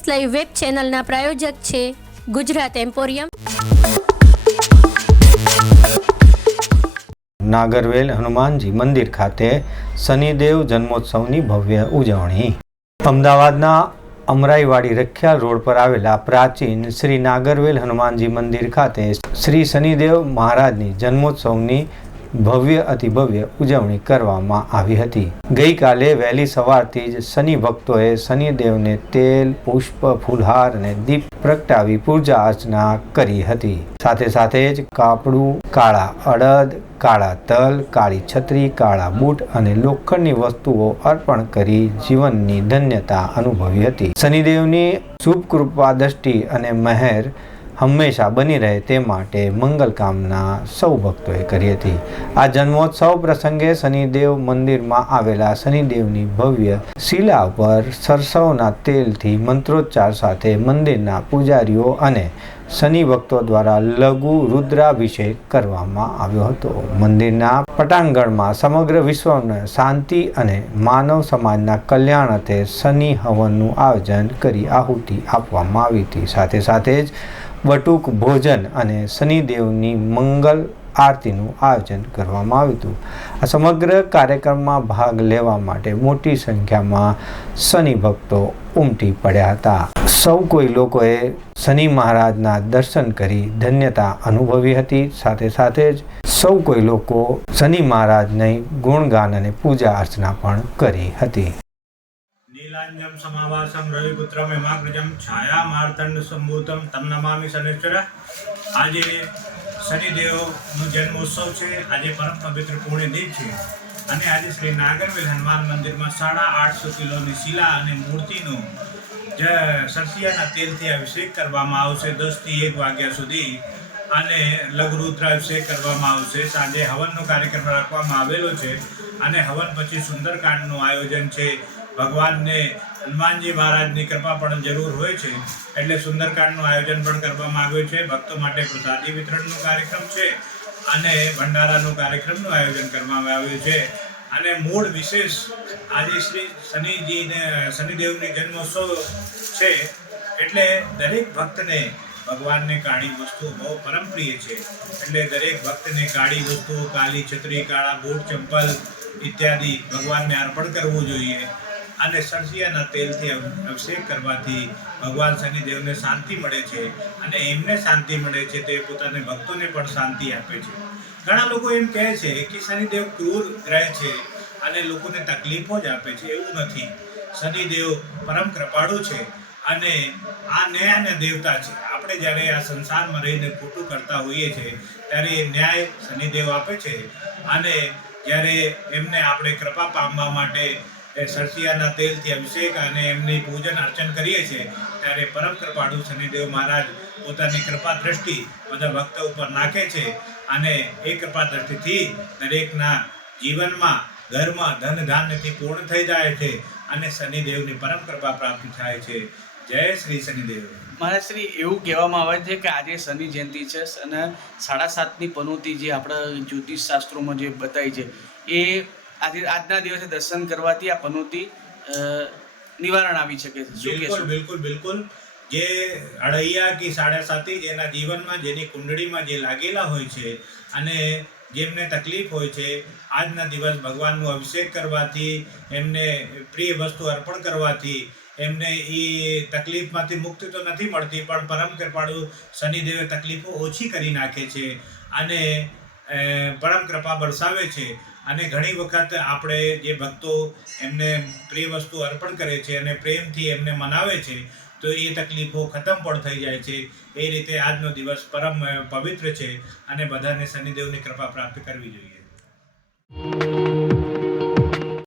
S live web ચેનલના પ્રાયોજક છે Gujarat emporium. Nagarvel Hanumanji મંદિર ખાતે શનિદેવ જન્મોત્સવની ભવ્ય ઉજવણી. અમદાવાદના અમરાઈવાડી રખિયાલ રોડ પર આવેલા પ્રાચીન શ્રી નાગરવેલ હનુમાનજી મંદિર ખાતે શ્રી શનિદેવ મહારાજની જન્મોત્સવની ભવ્ય અતિભવ્ય ઉજવણી કરવામાં આવી હતી. ગઈકાલે વહેલી સવારથી જ શનિ ભક્તોએ શનિદેવને તેલ, પુષ્પ, ફૂલહાર અને દીપ પ્રગટાવી પૂજા અર્ચના કરી હતી. સાથે સાથે જ કાપડું, કાળા અડદ, કાળા તલ, કાળી છત્રી, કાળા બૂટ અને લોખંડની વસ્તુઓ અર્પણ કરી જીવનની ધન્યતા અનુભવી હતી. શનિદેવની શુભ કૃપા, દ્રષ્ટિ અને મહેર હંમેશા બની રહે તે માટે મંગલ કામના સૌ ભક્તોએ કરી હતી. આ જન્મોત્સવ પ્રસંગે શનિદેવ મંદિરમાં આવેલા શનિદેવની ભવ્ય શિલા પર સરસવના તેલથી મંત્રોચ્ચાર સાથે મંદિરના પૂજારીઓ અને શનિ ભક્તો દ્વારા લઘુ રુદ્રાભિષેક કરવામાં આવ્યો હતો. મંદિરના પટાંગણમાં સમગ્ર વિશ્વને શાંતિ અને માનવ સમાજના કલ્યાણ અર્થે શનિ હવનનું આયોજન કરી આહુતિ આપવામાં આવી હતી. સાથે સાથે જ બટુક ભોજન અને શનિદેવની મંગલ આરતીનું આયોજન કરવામાં આવ્યું હતું. આ સમગ્ર કાર્યક્રમમાં ભાગ લેવા માટે મોટી સંખ્યામાં શનિ ભક્તો ઉમટી પડ્યા હતા. સૌ કોઈ લોકોએ શનિ મહારાજના દર્શન કરી ધન્યતા અનુભવી હતી. સાથે સાથે જ સૌ કોઈ લોકો શનિ મહારાજની ગુણગાન અને પૂજા અર્ચના પણ કરી હતી. નીલાંજમ સમાવાસમ રવિપુત્રમ હેમાગ્રજમ છાયા માર્તંડ સંભૂતમ તમ નમામિ શનેશ્વર આજે શનિદેવનો જન્મોત્સવ છે. આજે પરમ પવિત્ર દિન છે. અને આજે શ્રી નાગરવેલ હનુમાન મંદિરમાં સાડા આઠસો કિલોની શિલા અને મૂર્તિનો જ સરસિયાના તેલથી અભિષેક કરવામાં આવશે દસથી એક વાગ્યા સુધી. અને લઘુરુદ્રાભિષેક કરવામાં આવશે. સાંજે હવનનો કાર્યક્રમ રાખવામાં આવેલો છે. અને હવન પછી સુંદરકાંડનું આયોજન છે. ભગવાનને હનુમાનજી મહારાજની કૃપા પણ જરૂર હોય છે. એટલે સુંદરકાંડનું આયોજન પણ કરવામાં આવ્યું છે. ભક્તો માટે પ્રસાદી વિતરણનો કાર્યક્રમ છે. અને ભંડારાનો કાર્યક્રમનું આયોજન કરવામાં આવ્યું છે. અને મૂળ વિશેષ આજે શ્રી શનિજીને, શનિદેવની જન્મોત્સવ છે, એટલે દરેક ભક્તને ભગવાનને કાળી વસ્તુ બહુ પરમ પ્રિય છે. એટલે દરેક ભક્તને કાળી વસ્તુ કાળી છત્રી, કાળા બૂટ, ચંપલ ઇત્યાદિ ભગવાનને અર્પણ કરવું જોઈએ અને સરસિયાના તેલથી અભિષેક કરવાથી ભગવાન શનિદેવને શાંતિ મળે છે અને એમને શાંતિ મળે છે, તે પોતાને ભક્તોને પણ શાંતિ આપે છે. ઘણા લોકો એમ કહે છે કે શનિદેવ ક્રૂર ગ્રહ છે અને લોકોને તકલીફો જ આપે છે. એવું નથી. શનિદેવ પરમ કૃપાળુ છે અને આ ન્યાયના દેવતા છે. આપણે જ્યારે આ સંસારમાં રહીને ખોટું કરતા હોઈએ છીએ ત્યારે એ ન્યાય શનિદેવ આપે છે અને જ્યારે એમને આપણે કૃપા પામવા માટે સરસિયાના તેલથી અભિષેક અને એમની પૂજન અર્ચન કરીએ છીએ, ત્યારે પરમ કૃપાળુ શનિદેવ મહારાજ પોતાની કૃપા દ્રષ્ટિ બધા ભક્ત ઉપર નાખે છે અને એ કૃપા દ્રષ્ટિથી દરેકના જીવનમાં ઘરમાં ધન ધાન્યથી પૂર્ણ થઈ જાય છે અને શનિદેવની પરમ કૃપા પ્રાપ્ત થાય છે. જય શ્રી શનિદેવ. મારા શ્રી એવું કહેવામાં આવે છે કે આજે શનિ જયંતિ છે અને સાડા સાતની પનોતી જે આપણા જ્યોતિષ શાસ્ત્રોમાં જે બતાવી છે એ આજે આજના દિવસે દર્શન કરવાથી આ પનોતી નિવારણ આવી શકે છે. બિલકુલ બિલકુલ બિલકુલ. જે અઢૈયા કે સાડા સાતી જેના જીવનમાં જેની કુંડળીમાં જે લાગેલા હોય છે અને જેમને તકલીફ હોય છે, આજના દિવસ ભગવાનનું અભિષેક કરવાથી, એમને પ્રિય વસ્તુ અર્પણ કરવાથી, એમને એ તકલીફમાંથી મુક્તિ તો નથી મળતી, પણ પરમ કૃપાળુ શનિદેવે તકલીફો ઓછી કરી નાખે છે અને પરમ કૃપા બરસાવે છે અને ઘણી વખત આપણે જે ભક્તો એમને પ્રિય વસ્તુ અર્પણ કરે છે અને પ્રેમથી એમને મનાવે છે તો એ તકલીફો ખતમ પણ થઈ જાય છે. એ રીતે આજનો દિવસ પરમ પવિત્ર છે અને બધાને શનિદેવની કૃપા પ્રાપ્ત કરવી જોઈએ.